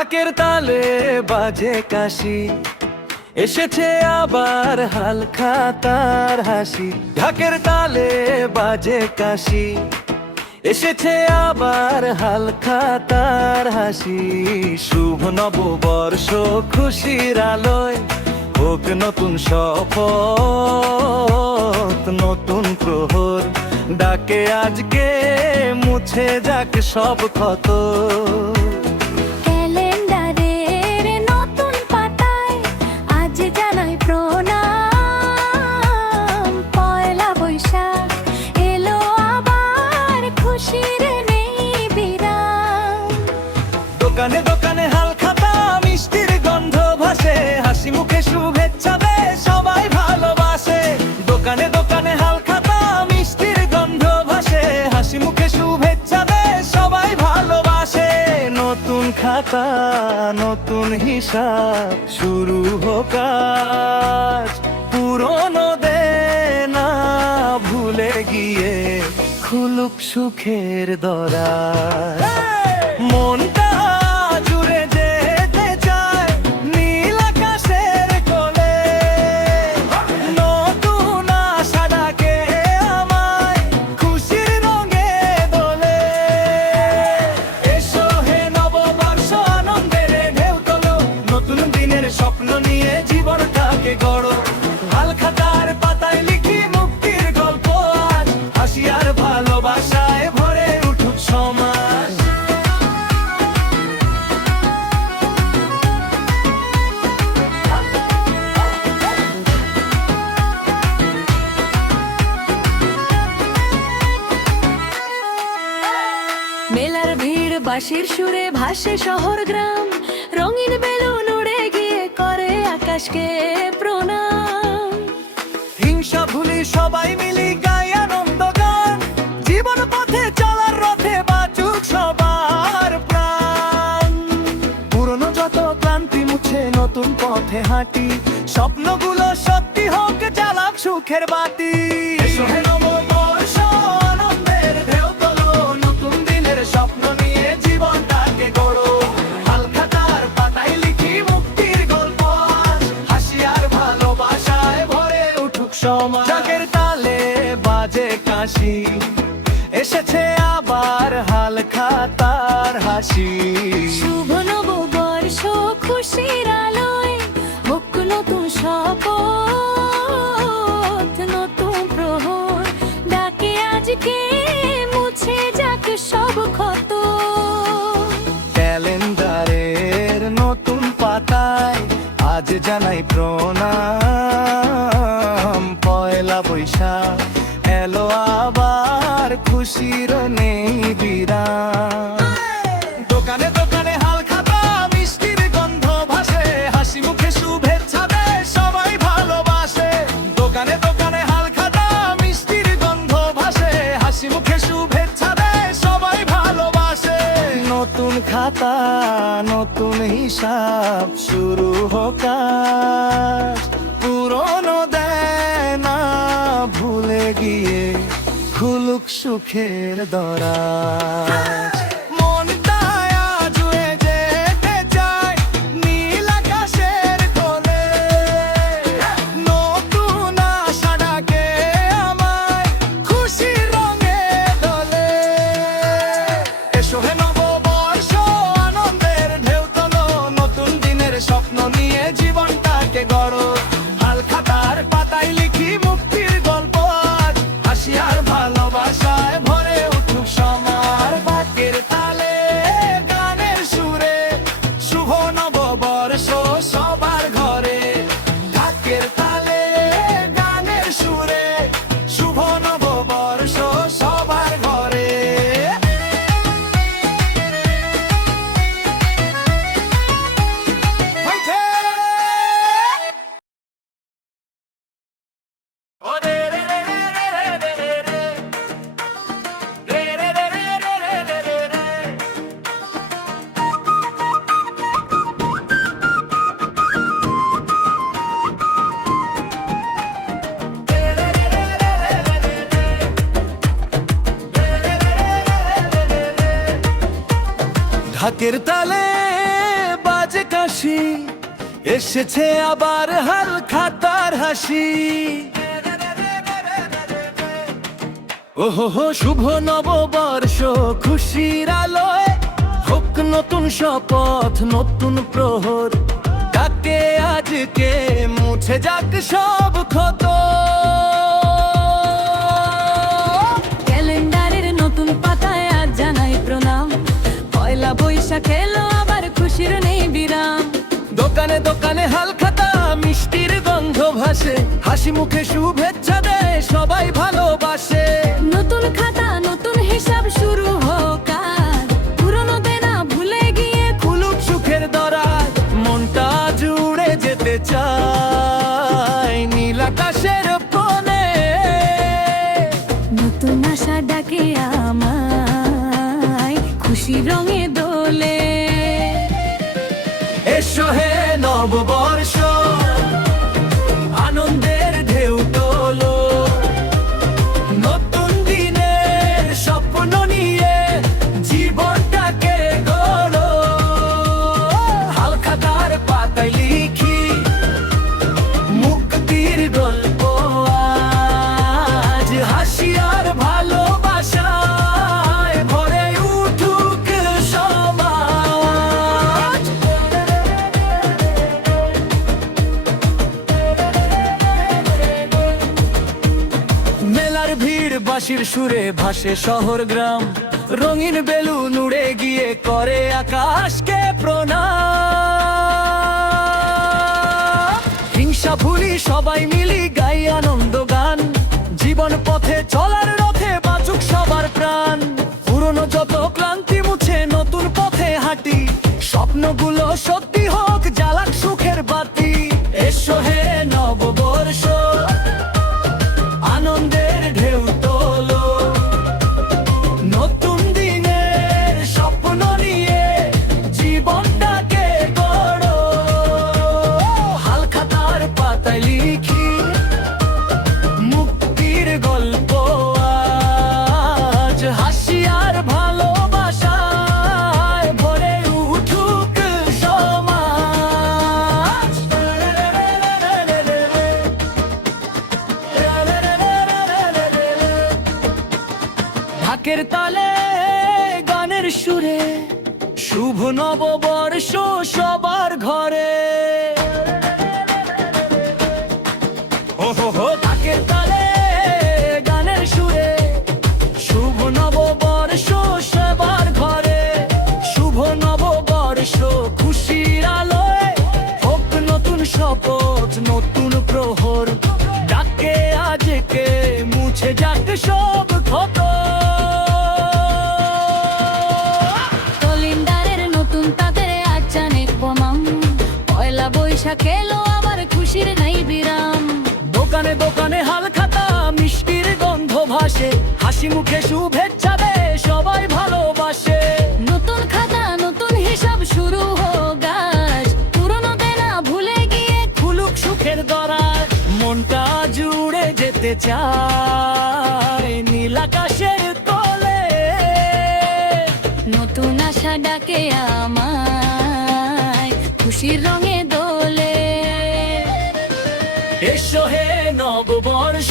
ঢাকের তালে বাজে কাশি, এসেছে আবার হালকা তার হাসি। ঢাকের তালে বাজে কাশি, এসেছে আবার হালকা তার হাসি। শুভ নববর্ষ খুশির আলোয়, হোক নতুন শপথ, নতুন প্রহর ডাকে আজকে, মুছে যাক সব ক্ষত। ক্যালেন্ডারের নতুন পাতায় আজ জানাই প্রণাম। পয়লা বৈশাখ এলো আবার, খুশির নেই বিরাম। দোকানে দোকানে হালখাতা মিষ্টির গন্ধ ভাসে, হাসি মুখে শুভেচ্ছা দেয় সবাই ভালোবাসে। দোকানে দোকানে হালখাতা মিষ্টির গন্ধ ভাসে, হাসি মুখে শুভেচ্ছা দেয় সবাই ভালোবাসে। নতুন খাতা নতুন হিসাব, শুরু হোক আজ, পুরনো দেনা ভুলে গিয়ে খুলুক সুখের দরাজ। মনটা জুড়ে যেতে চায় নীল আকাশের কোলে, নতুন আশা ডাকে আমায় খুশির রঙে দোলে। এসো হে নববর্ষ, আনন্দের ঢেউ তোলো, নতুন দিনের স্বপ্ন নিয়ে জীবনটাকে গড়ো। হালখাতার পাতায় লিখি মুক্তির গল্প আজ, হাসি আর ভালোবাসায় ভরে উঠুক সমাজ। মেলার ভিড় বাঁশির সুরে ভাসে শহর গ্রাম, রঙিন বেলুন উড়ে গিয়ে করে আকাশকে প্রণাম। হিংসা ভুলি সবাই মিলি গাই আনন্দ গান, জীবন পথে চলার রথে বাঁচুক সবার প্রাণ। পুরনো যত ক্লান্তি মুছে নতুন পথে হাঁটি, স্বপ্নগুলো সত্যি হোক জ্বালাক সুখের বাতি। এসো হে নববর্ষ, আনন্দের ঢেউ তোলো, নতুন দিনের স্বপ্ন নিয়ে জীবনটাকে গড়ো। হালখাতার পাতায় লিখি মুক্তির গল্প আজ, হাসি আর ভালোবাসায় ভরে উঠুক সমাজ। ঢাকের তালে বাজে কাশি, এসেছে আবার হালখাতার হাসি। শুভ নববর্ষ খুশির আলোয়, হোক নতুন শপথ, নতুন প্রহর ডাকে আজকে, মুছে যাক সব ক্ষত। ক্যালেন্ডারের নতুন পাতায় আজ জানাই প্রণাম। পয়লা বৈশাখ এলো আবার, খুশির নেই বিরাম। দোকানে দোকানে হালখাতা মিষ্টির গন্ধ ভাসে, হাসি মুখে শুভেচ্ছা দেয় সবাই ভালোবাসে। দোকানে দোকানে হালখাতা মিষ্টির গন্ধ ভাসে, হাসি মুখে শুভেচ্ছা দেয় সবাই ভালোবাসে। নতুন খাতা নতুন হিসাব, শুরু হোক আজ, পুরনো দেনা ভুলে গিয়ে খুলুক সুখের দরাজ। মনটা জুড়ে যেতে চায় নীল আকাশের কোলে, নতুন আশা ডাকে আমায় খুশির রঙে দোলে। এসো হে নববর্ষ, আনন্দের ঢেউ তোলো, নতুন দিনের স্বপ্ন নিয়ে জীবনটাকে গড়ো। হালখাতার পাতায় লিখি মুক্তির গল্প আজ, হাসি আর ভালোবাসায় ভরে উঠুক সমাজ। বাকের তালে গানের সুরে, শুভ নববর্ষ সবার ঘরে। ঢাকের তালে গানের সুরে, শুভ নববর্ষ সবার ঘরে। ঢাকের তালে খুশি, এসেছে আবার হাল খাতার হাসি। ওহো শুভ নববর্ষ খুশির আলোয়, হোক নতুন শপথ নতুন প্রহর, ডাকে আজকে মুছে যাক সব ক্ষত। ক্যালেন্ডারের নতুন পাতায় আজ জানাই প্রণাম, পয়লা বৈশাখ এলো আবার খুশির নেই বিরাম। দোকানে দোকানে হালখাতা মিষ্টির গন্ধ ভাসে, হাসি মুখে শুভেচ্ছা দেয় সবাই ভালোবাসে। নতুন খাতা নতুন হিসাব শুরু হোক আজ, পুরনো দেনা ভুলে গিয়ে খুলুক সুখের দরাজ, মনটা জুড়ে যেতে চায় নীল আকাশের কোণে। নতুন আশা ডাকে আমায়, খুশির রঙে দোলে। এসো হে নববর্ষ, আনন্দের ঢেউ তোলো, নতুন দিনের স্বপ্ন নিয়ে জীবনটাকে গড়ো। হালখাতার পাতায় লিখি মুক্তির গল্প আজ, হাসি আর ভালোবাসায় ভরে উঠুক সমাজ। মেলার ভিড় বাঁশির সুরে ভাসে শহর গ্রাম, রঙিন বেলুন উড়ে গিয়ে করে আকাশকে প্রণাম। হিংসা ভুলি সবাই মিলি গাই আনন্দ গান, জীবন পথে চলার রথে বাঁচুক সবার প্রাণ। পুরনো যত ক্লান্তি মুছে নতুন পথে হাঁটি, স্বপ্নগুলো সত্যি হোক জ্বালাক সুখের বাতি। এসো হে নববর্ষ, আনন্দের ঢেউ তোলো, নতুন দিনের স্বপ্ন নিয়ে জীবনটাকে গড়ো। হালখাতার পাতায় লিখি মুক্তির গল্প আজ, হাসি আর ভালোবাসায় ভরে উঠুক সমাজ। ঢাকের তালে গানের সুরে শুভ নববর্ষ সবার ঘরে। ওহো ঢাকের তালে গানের সুরে শুভ নববর্ষ সবার ঘরে। শুভ নববর্ষ খুশির আলোয়, হোক নতুন শপথ নতুন প্রহর, ডাকে আজকে মুছে যাক সব ক্ষত। ক্যালেন্ডারের নতুন তাদের আজ জানে প্রণাম, পয়লা বৈশাখ এলো আবার খুশির নাই বিরাম। দোকানে দোকানে হালখাতা মিষ্টির গন্ধ ভাসে, হাসি মুখে শুভেচ্ছা দেয় সবাই ভালোবাসে। নতুন খাতা নতুন হিসাব শুরু হোক আজ, পুরনো দেনা ভুলে গিয়ে খুলুক সুখের দরাজ, মনটা জুড়ে যেতে চায় নীল আকাশের কোলে। নতুন আশা ডাকে আমায়, খুশির রঙে দোলে। এসো হে নববর্ষ,